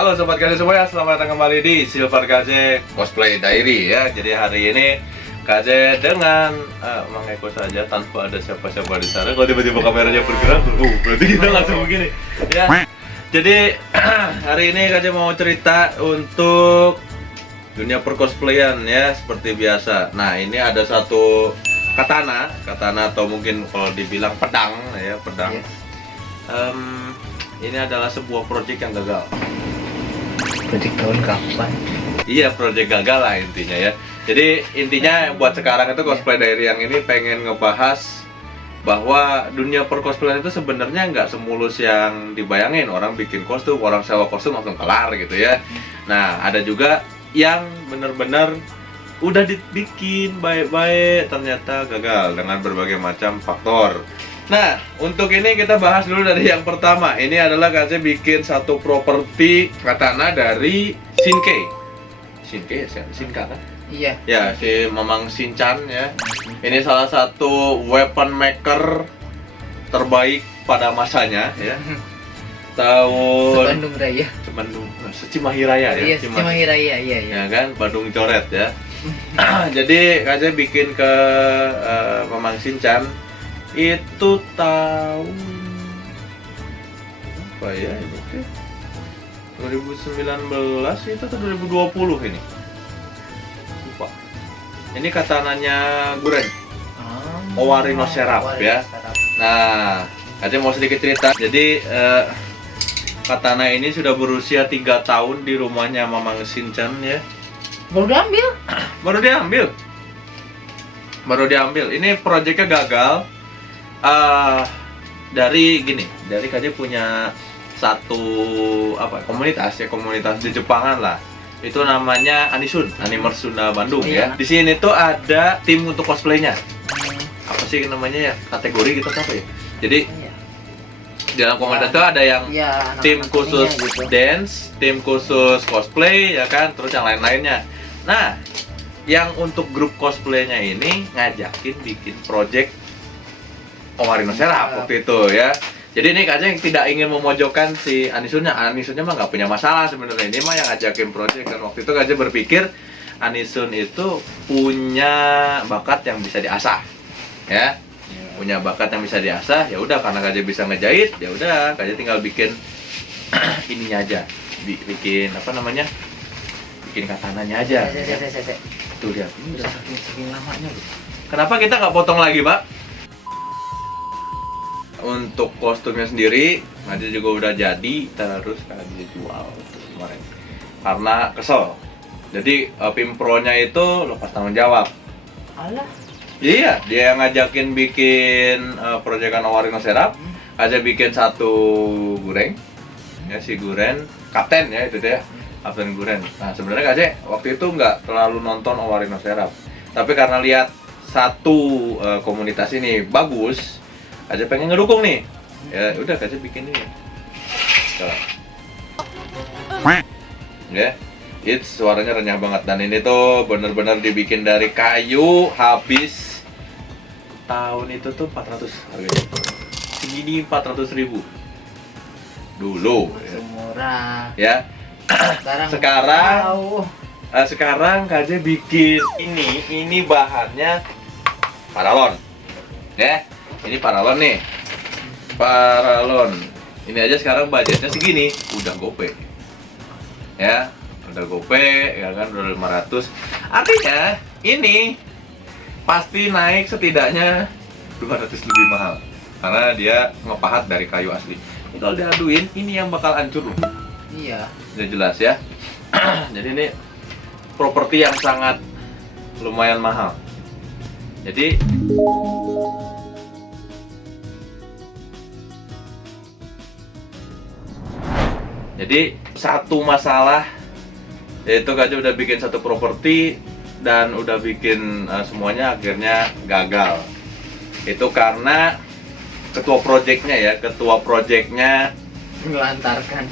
Halo Sobat KJ semuanya, selamat datang kembali di Silver KJ Cosplay Diary ya. Jadi hari ini KJ dengan mengekor saja tanpa ada siapa-siapa di sana. Kalau tiba-tiba kameranya bergerak, berarti kita langsung begini ya. Jadi hari ini KJ mau cerita untuk dunia percosplayan ya, seperti biasa. Nah ini ada satu katana atau mungkin kalau dibilang pedang ya, pedang. Ini adalah sebuah proyek yang gagal. Proyek tahun kapan? Iya, proyek gagal lah intinya ya. Jadi intinya buat sekarang itu Cosplay Diary yang ini pengen ngebahas bahwa dunia percosplayan itu sebenarnya nggak semulus yang dibayangin. Orang bikin kostum, orang sewa kostum langsung kelar gitu ya. Nah, ada juga yang bener-bener udah dibikin baik-baik ternyata gagal dengan berbagai macam faktor. Nah, untuk ini kita bahas dulu dari yang pertama. Ini adalah KJ bikin satu properti katana dari Shinkei. Shinkei ya, Shinka kan? Iya. Ya, si Mamang Shinchan ya. Ini salah satu weapon maker terbaik pada masanya ya. Tahun Sebandung Raya. Cimahi Raya ya. Iya, Cimahi Raya, iya. Ya kan, Bandung Coret ya. Jadi KJ bikin ke Mamang Shinchan itu tahun apa ya ini tuh 2019 itu atau 2020 ini lupa. Ini katananya Guren Owari no Seraph ya. Nah aja mau sedikit cerita. Jadi katana ini sudah berusia 3 tahun di rumahnya Mamang Shinchan ya. Baru diambil. Baru diambil. Ini proyeknya gagal. Dari KJ punya satu komunitas di Jepangan lah. Itu namanya Anisun, Animers Sunda Bandung ya. Di sini tuh ada tim untuk cosplaynya. Apa sih namanya ya? Kategori gitu apa ya? Jadi di dalam komunitas itu ada yang tim khusus gitu. dance, tim khusus cosplay ya kan, terus yang lain-lainnya. Nah, yang untuk grup cosplaynya ini ngajakin bikin project Owari no Seraph waktu itu ya. Jadi ini KJ yang tidak ingin memojokkan si Anisunnya mah nggak punya masalah sebenarnya. Ini mah yang ngajakin project, dan waktu itu KJ berpikir Anisun itu punya bakat yang bisa diasah ya. Punya bakat yang bisa diasah, ya udah karena KJ bisa ngejahit, ya udah KJ tinggal bikin ininya aja. Bikin bikin katananya aja. Tuh lihat, ini udah saking lamanya loh. Kenapa kita nggak potong lagi, Pak? Untuk kostumnya sendiri, Nadia juga udah jadi, terus Nadia jual kemarin karena kesel. Jadi Pimpronya itu lepas tanggung jawab. Alah. Iya, dia yang ngajakin bikin proyekan Owari no Seraph. Aja bikin satu Gureng, ya si Guren, kapten ya itu dia, kapten Guren. Nah sebenarnya KJ waktu itu nggak terlalu nonton Owari no Seraph, tapi karena lihat satu komunitas ini bagus, aja pengen ngedukung nih, ya udah KJ bikin ini. Ya, it's suaranya renyah banget, dan ini tuh bener-bener dibikin dari kayu, habis tahun itu tuh 400 harganya. Segini 400.000 dulu. Murah. Ya. Sekarang KJ bikin ini bahannya paralon. Ya. Ini paralon nih, paralon. Ini aja sekarang budgetnya segini, udah gope. Ya, udah gope, ya kan, udah 500. Artinya ini pasti naik setidaknya 200 lebih mahal, karena dia ngepahat dari kayu asli. Ini kalau diaduin, ini yang bakal hancur loh. Iya. Udah jelas ya. Jadi ini properti yang sangat lumayan mahal. Jadi satu masalah yaitu KJ udah bikin satu properti dan udah bikin semuanya akhirnya gagal. Itu karena ketua proyeknya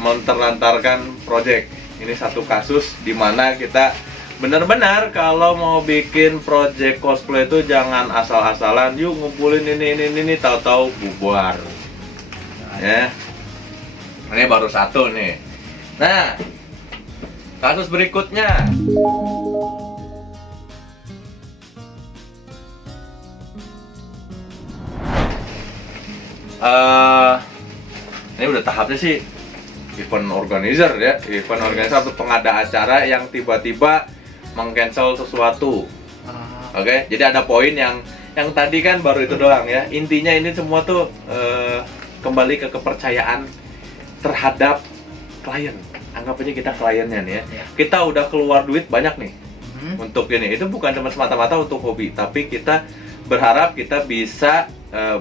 menterlantarkan proyek. Ini satu kasus di mana kita benar-benar kalau mau bikin proyek cosplay itu jangan asal-asalan, yuk ngumpulin ini tahu-tahu bubar. Ya. Ini baru satu nih. Nah, Kasus berikutnya. Ini udah tahapnya sih event organizer ya, event organizer atau pengada acara yang tiba-tiba meng-cancel sesuatu. Oke, jadi ada poin yang tadi kan baru itu doang ya. Intinya ini semua tuh kembali ke kepercayaan terhadap klien. Anggap aja kita kliennya nih ya. Kita udah keluar duit banyak nih untuk ini. Itu bukan cuma semata-mata untuk hobi, tapi kita berharap kita bisa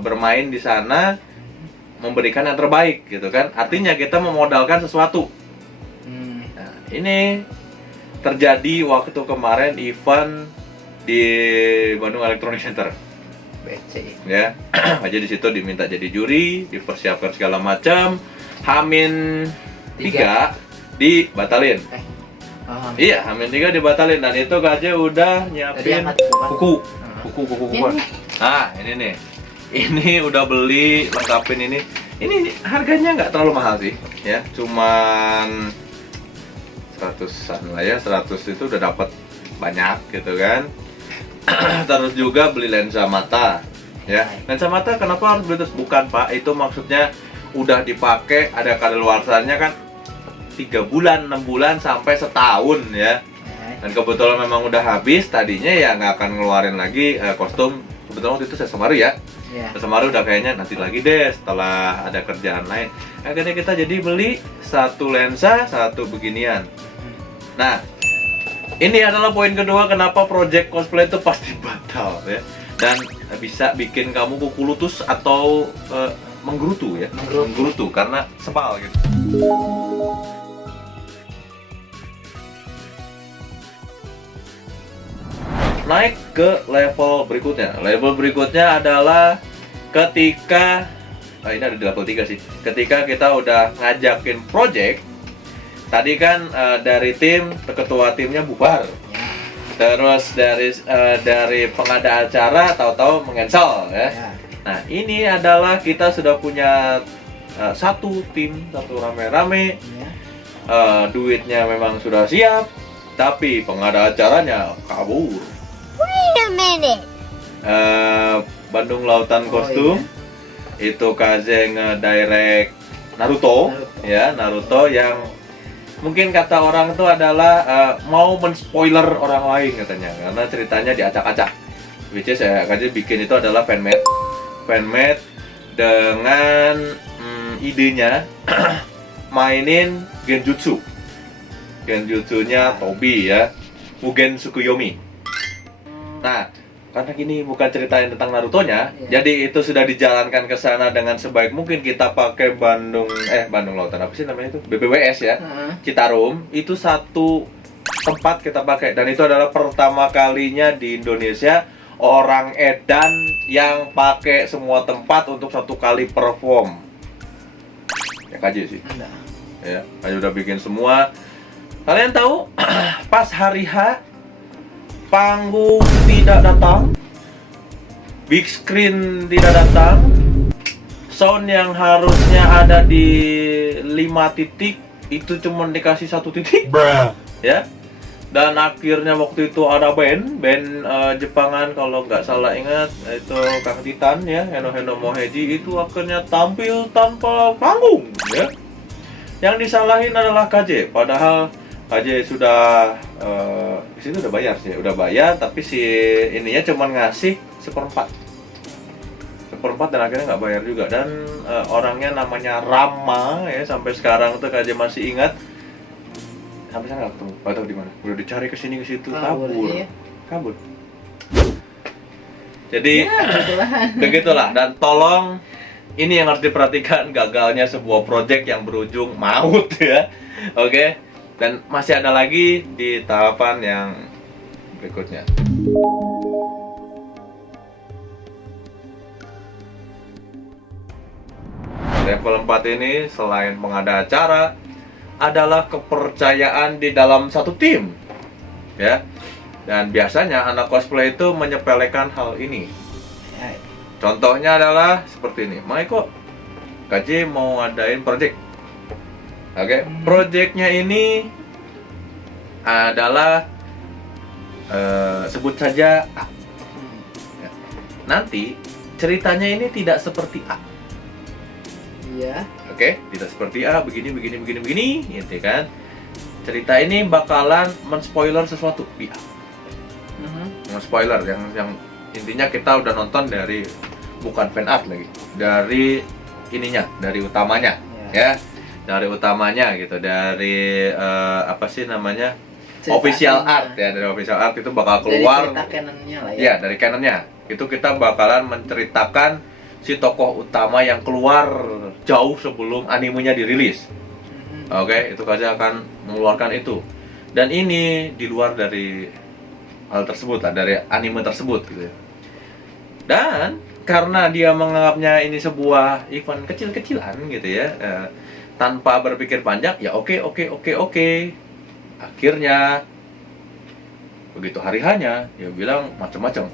bermain di sana, memberikan yang terbaik gitu kan. Artinya kita memodalkan sesuatu. Nah, ini terjadi waktu kemarin event di Bandung Electronic Center. BC. Ya, aja di situ diminta jadi juri, dipersiapkan segala macam. Hamin 3 dibatalin. Iya, Hamin 3 dibatalin dan itu KJ udah nyiapin kuku. Nah, ini nih. Ini udah beli lengkapin ini. Ini harganya nggak terlalu mahal sih, ya. Cuman 100-an lah ya. 100 itu udah dapat banyak gitu kan. Terus juga beli lensa mata, ya. Lensa mata kenapa harus beli terus? Bukan Pak, itu maksudnya udah dipakai, ada kadaluarsanya kan 3 bulan, 6 bulan sampai setahun ya. Dan kebetulan memang udah habis, tadinya ya nggak akan ngeluarin lagi kostum. Kebetulan waktu itu saya Semaru ya. Semaru udah kayaknya nanti lagi deh setelah ada kerjaan lain. Akhirnya kita jadi beli satu lensa, satu beginian. Nah, ini adalah poin kedua kenapa project cosplay itu pasti batal ya. Dan bisa bikin kamu kuku lutut atau menggerutu ya. Menggerutu karena sepal gitu. Naik ke level berikutnya. Level berikutnya adalah ketika ini ada di level 3 sih. Ketika kita udah ngajakin project, tadi kan dari tim, ketua timnya bubar. Terus dari pengada acara tahu-tahu meng-cancel ya. Nah, ini adalah kita sudah punya satu tim, satu rame-rame. Duitnya memang sudah siap, tapi pengada acaranya kabur. Wait a minute. Bandung Lautan Kostum itu KZ nge-direct Naruto, ya, Naruto yang mungkin kata orang itu adalah mau men-spoiler orang lain katanya, karena ceritanya diacak-acak. Which is KZ bikin itu adalah fanmade dengan idenya mainin Genjutsunya Tobi ya, Mugen Tsukuyomi. Nah, karena gini bukan ceritain tentang Naruto-nya, jadi itu sudah dijalankan ke sana dengan sebaik mungkin. Kita pakai Bandung Lautan apa sih namanya itu? BBWS ya. Citarum itu satu tempat kita pakai, dan itu adalah pertama kalinya di Indonesia orang edan yang pakai semua tempat untuk satu kali perform. Ya KJ sih. Ya, KJ udah bikin semua. Kalian tahu pas hari H panggung tidak datang, big screen tidak datang, sound yang harusnya ada di 5 titik itu cuma dikasih 1 titik, ya. Dan akhirnya waktu itu ada band Jepangan kalau nggak salah ingat, itu Kang Titan ya, Heno Moheji, itu akhirnya tampil tanpa panggung ya. Yang disalahin adalah KJ, padahal KJ sudah di sini udah bayar sih, tapi si ininya cuma ngasih seperempat dan akhirnya nggak bayar juga. Dan orangnya namanya Rama ya, sampai sekarang tuh KJ masih ingat. Sampai sekarang nggak ketemu, nggak tahu di mana. Udah dicari ke sini ke situ, kabur. Jadi begitulah. Dan tolong ini yang harus diperhatikan, gagalnya sebuah project yang berujung maut ya. Oke. Dan masih ada lagi di tahapan yang berikutnya. Level 4 ini selain mengada acara adalah kepercayaan di dalam satu tim, ya. Dan biasanya anak cosplay itu menyepelekan hal ini. Contohnya adalah seperti ini. Maiko, KJ mau ngadain project. Oke, projectnya ini adalah sebut saja A. Ya. Nanti ceritanya ini tidak seperti A. Iya. Oke, tidak seperti A, begini, gitu kan. Cerita ini bakalan men-spoiler sesuatu di A. Men-spoiler yang intinya kita udah nonton dari bukan fan art lagi, dari ininya, dari utamanya, ya. Dari utamanya gitu, dari apa sih namanya? Official art ya, dari official art itu bakal keluar. Dari cerita canonnya lah ya. Iya, dari canonnya. Itu kita bakalan menceritakan si tokoh utama yang keluar jauh sebelum animenya dirilis. Oke, itu Kaja akan mengeluarkan itu. Dan ini di luar dari hal tersebut lah, dari anime tersebut gitu ya. Dan karena dia menganggapnya ini sebuah event kecil-kecilan gitu ya, tanpa berpikir panjang, ya oke. Akhirnya begitu hari hanya, dia bilang macam-macam.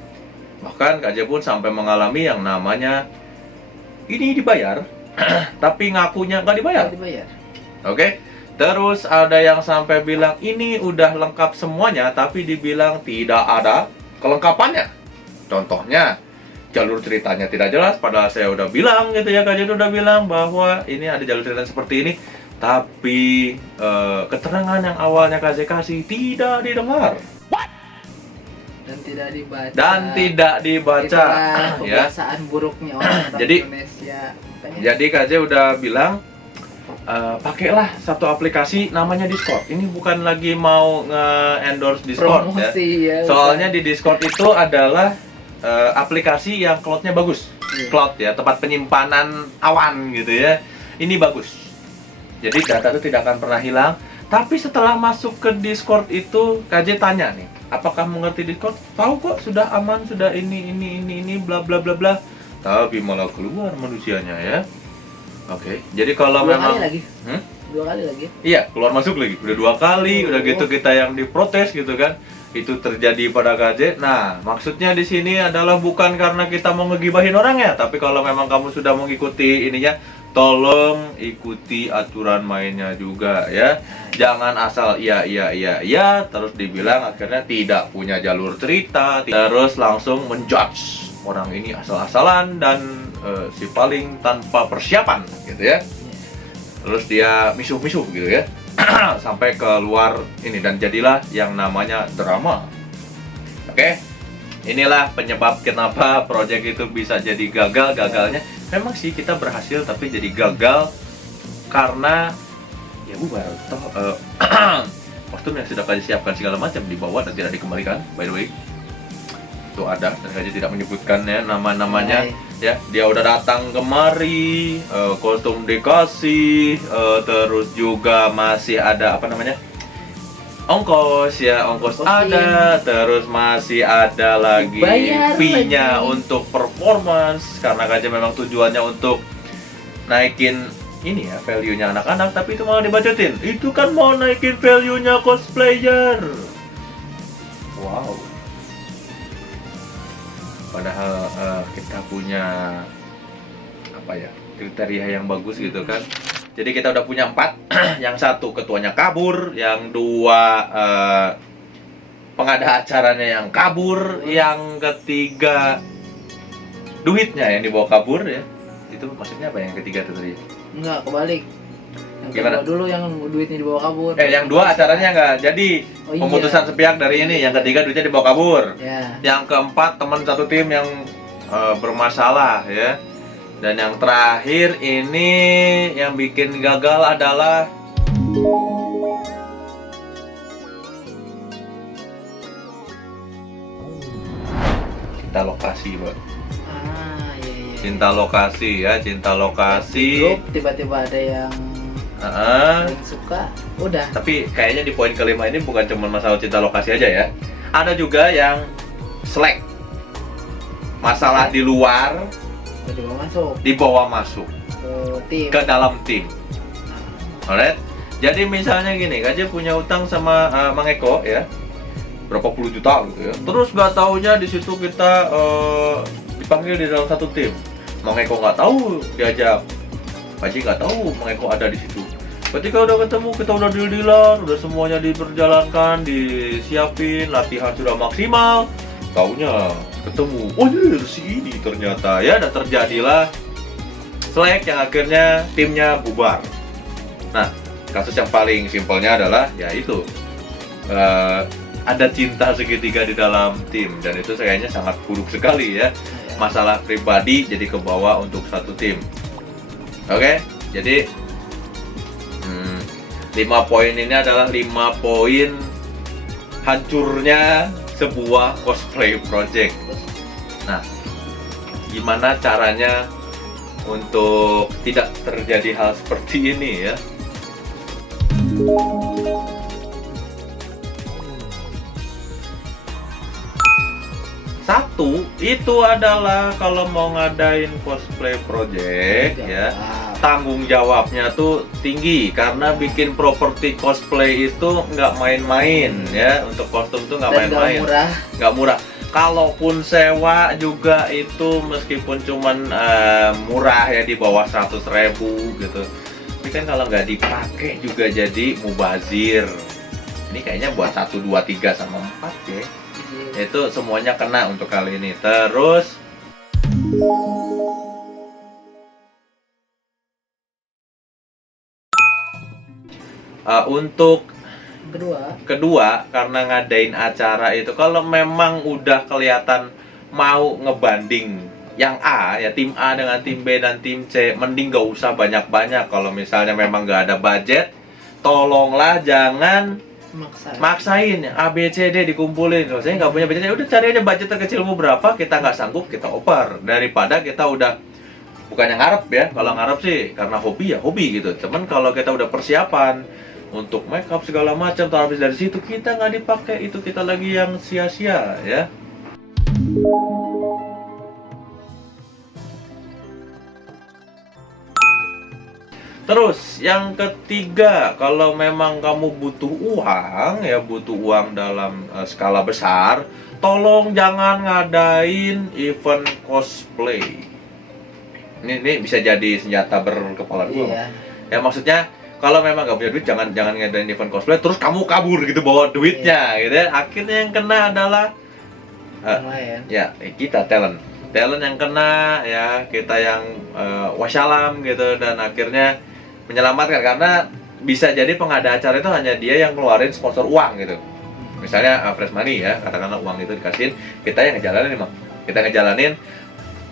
Bahkan Kaja pun sampai mengalami yang namanya ini dibayar, tapi ngakunya nggak dibayar. Oke. Terus ada yang sampai bilang ini udah lengkap semuanya, tapi dibilang tidak ada kelengkapannya. Contohnya, jalur ceritanya tidak jelas, padahal saya udah bilang gitu ya, Kaja udah bilang bahwa ini ada jalur cerita seperti ini, tapi keterangan yang awalnya Kaja kasih tidak didengar. Dan tidak dibaca. Itulah Ya. kebiasaan buruknya orang Jadi- Indonesia. Makanya Jadi Kaja udah bilang pakailah satu aplikasi namanya Discord. Ini bukan lagi mau nge-endorse Discord ya. promosi ya. Soalnya di Discord itu adalah aplikasi yang cloud-nya bagus. Iya. Cloud ya, tempat penyimpanan awan gitu ya. Ini bagus. Jadi data itu tidak akan pernah hilang. Tapi setelah masuk ke Discord itu, KJ tanya nih, apakah mengerti Discord? Tahu kok, sudah aman, sudah ini, bla bla bla bla. Tapi malah keluar manusianya ya. Oke, jadi kalau Dua memang kali lagi. Dua kali lagi. Iya, keluar masuk lagi. Udah 2 kali, udah gitu kita yang diprotes gitu kan. Itu terjadi pada KJ. Nah, maksudnya di sini adalah bukan karena kita mau ngegibahin orang ya, tapi kalau memang kamu sudah mengikuti ininya, tolong ikuti aturan mainnya juga ya. Jangan asal iya terus dibilang akhirnya tidak punya jalur cerita, terus langsung menjudge orang ini asal-asalan dan si paling tanpa persiapan gitu ya. Terus dia misuh-misuh gitu ya. Sampai keluar ini dan jadilah yang namanya drama. Oke. Inilah penyebab kenapa proyek itu bisa jadi gagalnya. Memang sih kita berhasil tapi jadi gagal karena ya bubar. Toh kostum yang sudah kalian siapkan segala macam dibawa dan tidak dikembalikan. By the way, itu ada dan Kaji tidak menyebutkan ya nama-namanya. Ya, dia udah datang kemari, kostum dikasih, terus juga masih ada apa namanya? Ongkos ada, terus masih ada lagi Bayar fee-nya lagi. untuk performance karena Kaja memang tujuannya untuk naikin ini ya value-nya anak-anak, tapi itu malah dibacotin. Itu kan mau naikin value-nya cosplayer. Wow. Padahal kita punya apa ya kriteria yang bagus gitu kan. Jadi kita udah punya 4, yang satu ketuanya kabur, yang 2 pengada acaranya yang kabur, yang ketiga duitnya yang dibawa kabur ya. Itu maksudnya apa yang ketiga itu tadi? Enggak, kebalik. Yang Gimana? kedua dulu yang duitnya dibawa kabur. Yang 2 acaranya nggak jadi. Oh, iya. Pemutusan sepihak dari ini, yang ketiga duitnya dibawa kabur. Ya. Yang keempat teman satu tim yang bermasalah ya. Dan yang terakhir ini yang bikin gagal adalah cinta lokasi, Pak. Iya. Cinta lokasi ya, cinta lokasi. Grup tiba-tiba ada yang paling suka, udah. Tapi kayaknya di poin kelima ini bukan cuma masalah cinta lokasi aja ya. Ada juga yang slack. Masalah di luar dibawa masuk ke tim. ke dalam tim. Alright. Jadi misalnya gini, Kaja punya utang sama Mang Eko ya, berapa puluh juta gitu ya. Terus nggak taunya di situ kita dipanggil di dalam satu tim. Mang Eko nggak tahu diajak, Kaji nggak tahu Mang Eko ada di situ. Ketika udah ketemu, kita udah deal-dealan, udah semuanya diperjalankan, disiapin, latihan sudah maksimal. Taunya ketemu, oh si ini ternyata ya, dan terjadilah slack yang akhirnya timnya bubar. Nah, kasus yang paling simpelnya adalah ya itu, ada cinta segitiga di dalam tim, dan itu kayaknya sangat buruk sekali ya. Masalah pribadi jadi kebawa untuk satu tim. Oke, jadi 5 poin ini adalah 5 poin hancurnya sebuah cosplay project. Nah, gimana caranya untuk tidak terjadi hal seperti ini ya? Satu, itu adalah kalau mau ngadain cosplay project ya, tanggung jawabnya tuh tinggi, karena bikin properti cosplay itu nggak main-main ya. Untuk kostum tuh nggak main-main, nggak murah. Kalaupun sewa juga itu meskipun cuman murah ya, di bawah 100.000 gitu, tapi kan kalau nggak dipakai juga jadi mubazir. Ini kayaknya buat 1, 2, 3, sama 4 ya. Itu semuanya kena untuk kali ini. Terus untuk kedua, karena ngadain acara itu, kalau memang udah kelihatan mau ngebanding yang A ya, tim A dengan tim B dan tim C, mending gak usah banyak-banyak. Kalau misalnya memang gak ada budget, tolonglah jangan maksain A, B, C, D dikumpulin. Kalau saya nggak punya budget, udah cari aja budget terkecilmu berapa, kita nggak sanggup, kita oper. Daripada kita udah, bukan yang ngarep ya, kalau ngarep sih karena hobi ya hobi gitu. Cuman kalau kita udah persiapan untuk make up segala macam, habis dari situ kita nggak dipakai, itu kita lagi yang sia-sia ya. Terus yang ketiga, kalau memang kamu butuh uang ya, butuh uang dalam skala besar, tolong jangan ngadain event cosplay. Ini bisa jadi senjata berkepala dua. Iya. Ya maksudnya, kalau memang gak punya duit, jangan ngadain event cosplay terus kamu kabur gitu bawa duitnya, gitu ya. Akhirnya yang kena adalah ya kita talent yang kena ya, kita yang wassalam gitu, dan akhirnya menyelamatkan, karena bisa jadi pengada acara itu hanya dia yang keluarin sponsor uang gitu. Misalnya fresh money ya, katakanlah uang itu dikasihin, kita yang ngejalanin,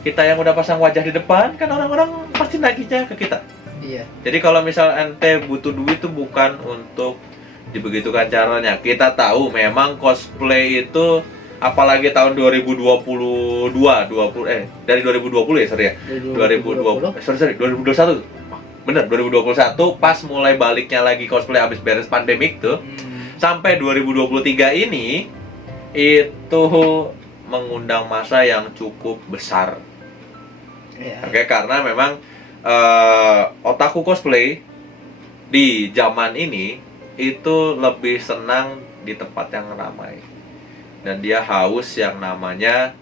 kita yang udah pasang wajah di depan, kan orang-orang pasti nagihnya ke kita. Iya. Jadi kalau misal ente butuh duit itu bukan untuk dibegitukan caranya. Kita tahu memang cosplay itu, apalagi tahun 2022, dari 2020 ya, sorry ya. 2021. Bener, 2021 pas mulai baliknya lagi cosplay habis beres pandemik tuh. Sampai 2023 ini itu mengundang massa yang cukup besar. Oke, karena memang otaku cosplay di zaman ini itu lebih senang di tempat yang ramai, dan dia haus yang namanya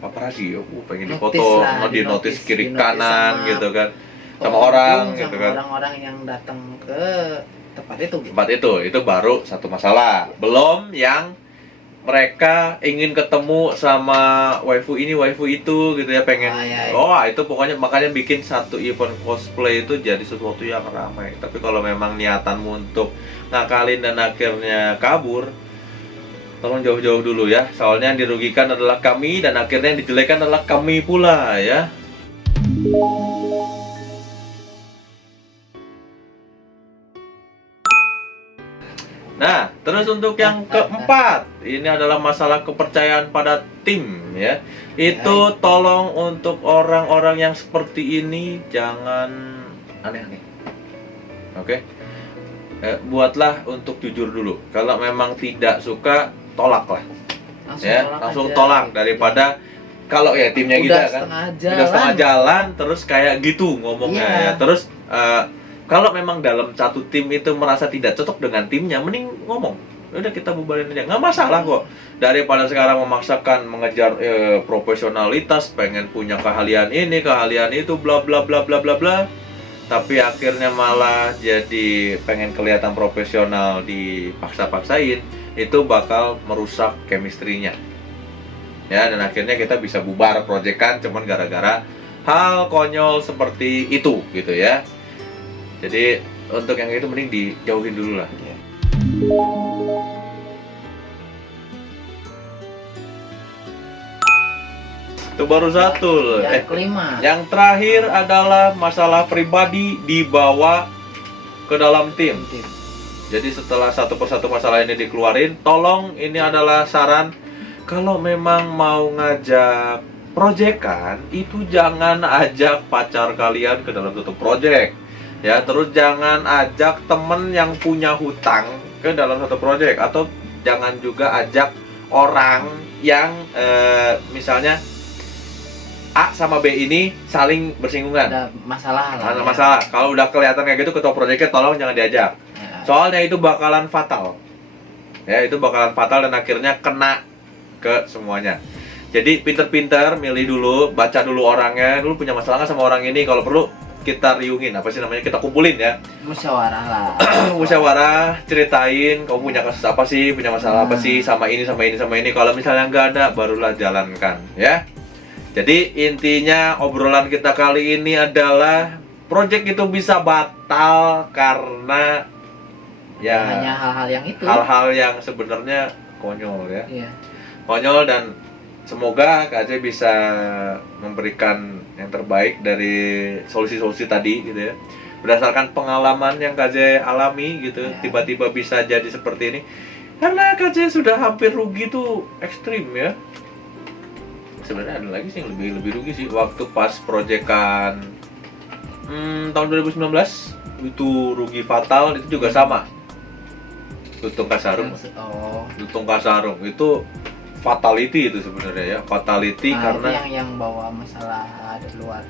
paparazzi, pengen difoto, di notice kiri kanan gitu kan, sama orang gitu kan, orang-orang yang datang ke tempat itu baru satu masalah. Belum yang mereka ingin ketemu sama waifu ini waifu itu gitu ya, pengen itu pokoknya, makanya bikin satu event cosplay itu jadi sesuatu yang ramai. Tapi kalau memang niatanmu untuk ngakalin dan akhirnya kabur, tolong jauh-jauh dulu ya, soalnya yang dirugikan adalah kami, dan akhirnya yang dijelekan adalah kami pula ya. Nah, terus untuk yang keempat, ini adalah masalah kepercayaan pada tim ya. Itu tolong untuk orang-orang yang seperti ini jangan aneh-aneh. Oke? Buatlah untuk jujur dulu. Kalau memang tidak suka, tolaklah. Langsung tolak daripada kalau ya timnya gitu kan. Udah setengah jalan terus kayak gitu ngomongnya ya. Terus kalau memang dalam satu tim itu merasa tidak cocok dengan timnya, mending ngomong. Udah kita bubarin aja, nggak masalah kok. Daripada sekarang memaksakan mengejar profesionalitas, pengen punya keahlian ini, keahlian itu, bla bla bla bla bla bla. tapi akhirnya malah jadi pengen kelihatan profesional dipaksa-paksain, itu bakal merusak chemistry-nya. Ya, dan akhirnya kita bisa bubar proyekan cuman gara-gara hal konyol seperti itu gitu ya. Jadi untuk yang itu mending dijauhin dulu lah. Itu baru satu loh. Yang kelima. Yang terakhir adalah masalah pribadi dibawa ke dalam tim. Jadi setelah satu persatu masalah ini dikeluarin, tolong ini adalah saran, kalau memang mau ngajak proyekan, itu jangan ajak pacar kalian ke dalam satu proyek. Ya, terus jangan ajak temen yang punya hutang ke dalam satu proyek, atau jangan juga ajak orang yang misalnya A sama B ini saling bersinggungan. Ada masalah lah. Ada masalah. Kalau udah kelihatan kayak gitu ketua proyeknya, tolong jangan diajak. Ya. Soalnya itu bakalan fatal. Ya, itu bakalan fatal dan akhirnya kena ke semuanya. Jadi pinter-pinter milih dulu, baca dulu orangnya. Dulu punya masalah nggak sama orang ini? Kalau perlu kita riungin, apa sih namanya? Kita kumpulin ya. Musyawarah lah. Musyawarah, ceritain kamu punya kasus apa sih, punya masalah apa sih sama ini sama ini sama ini. Kalau misalnya nggak ada, barulah jalankan ya. Jadi intinya obrolan kita kali ini adalah project itu bisa batal karena ya hanya hal-hal yang itu. hal-hal yang sebenarnya konyol ya. Iya. Konyol, dan semoga KJ bisa memberikan yang terbaik dari solusi-solusi tadi gitu ya. Berdasarkan pengalaman yang KJ alami gitu, Ya. tiba-tiba bisa jadi seperti ini. Karena KJ sudah hampir rugi tuh ekstrim ya. Sebenarnya ada lagi sih yang lebih rugi sih, waktu pas proyekan tahun 2019 itu rugi fatal, itu juga sama. Lutung Kasarung. Oh. Lutung Kasarung itu fatality itu sebenarnya ya, fatality karena itu yang bawa masalah dari luar.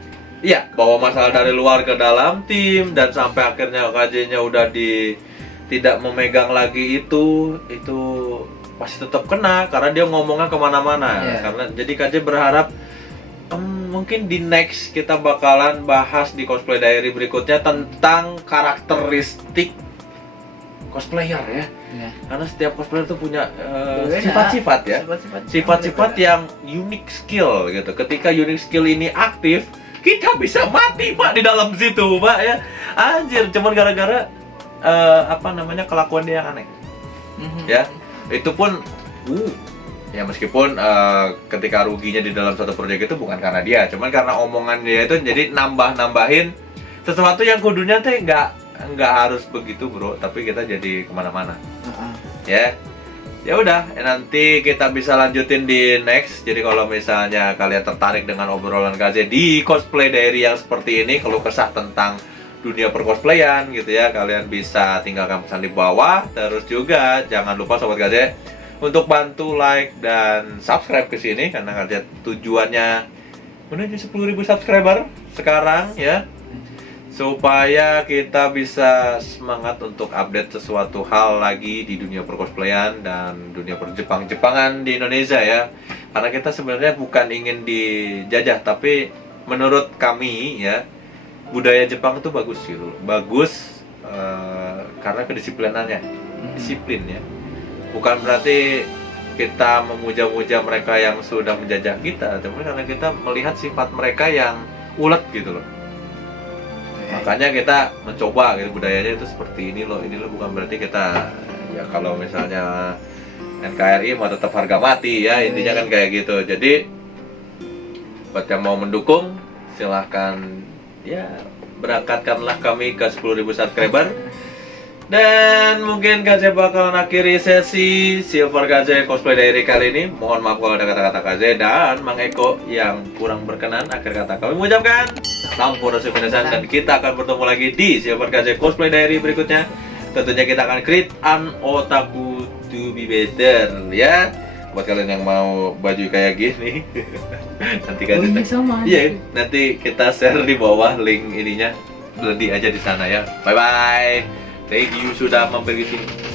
iya, bawa masalah dari luar ke dalam tim, dan sampai akhirnya KJ-nya udah tidak memegang lagi itu pasti tetap kena karena dia ngomongnya kemana-mana. Yeah. Karena jadi KJ berharap mungkin di next kita bakalan bahas di Cosplay Diary berikutnya tentang karakteristik cosplayer ya. Ya. Karena setiap cosplayer tuh punya Beda. sifat-sifat ya, sifat-sifat beda. yang unique skill gitu. Ketika unique skill ini aktif, kita bisa mati Pak di dalam situ Pak ya. Anjir, cuman gara-gara kelakuan dia yang aneh ya. Itu pun ya meskipun ketika ruginya di dalam suatu proyek itu bukan karena dia, cuman karena omongan dia itu jadi nambahin sesuatu yang kudunya teh nggak harus begitu bro, tapi kita jadi kemana-mana. Ya udah, nanti kita bisa lanjutin di next. Jadi kalau misalnya kalian tertarik dengan obrolan KJ di Cosplay Diary yang seperti ini, kalau kesah tentang dunia percosplayan gitu ya, kalian bisa tinggalkan pesan di bawah. Terus juga jangan lupa sobat KJ untuk bantu like dan subscribe ke sini, karena KJ tujuannya menuju 10.000 subscriber sekarang ya, supaya kita bisa semangat untuk update sesuatu hal lagi di dunia percosplayan dan dunia perjepang-jepangan di Indonesia ya. Karena kita sebenarnya bukan ingin dijajah, tapi menurut kami ya, budaya Jepang itu bagus gitu, bagus karena kedisiplinannya, disiplin ya. Bukan berarti kita memuja-muja mereka yang sudah menjajah kita, tapi karena kita melihat sifat mereka yang ulet gitu loh. Makanya kita mencoba gitu, budayanya itu seperti ini loh bukan berarti kita ya kalau misalnya NKRI mau tetap harga mati ya, intinya kan kayak gitu. Jadi buat yang mau mendukung silahkan ya, berangkatkanlah kami ke 10.000 subscriber. Dan mungkin KJ bakalan akhiri sesi Silver KJ Cosplay Diary kali ini. Mohon maaf kalau ada kata-kata KJ dan Mang Eko yang kurang berkenan. Akhir kata kami mengucapkan sampurasun minasan, dan kita akan bertemu lagi di Silver KJ Cosplay Diary berikutnya. Tentunya kita akan create an otaku to be better ya. Buat kalian yang mau baju kayak gini nanti KJ iya, nanti kita share di bawah link ininya, beli aja di sana ya. Bye bye. Thank you sudah mampir di sini.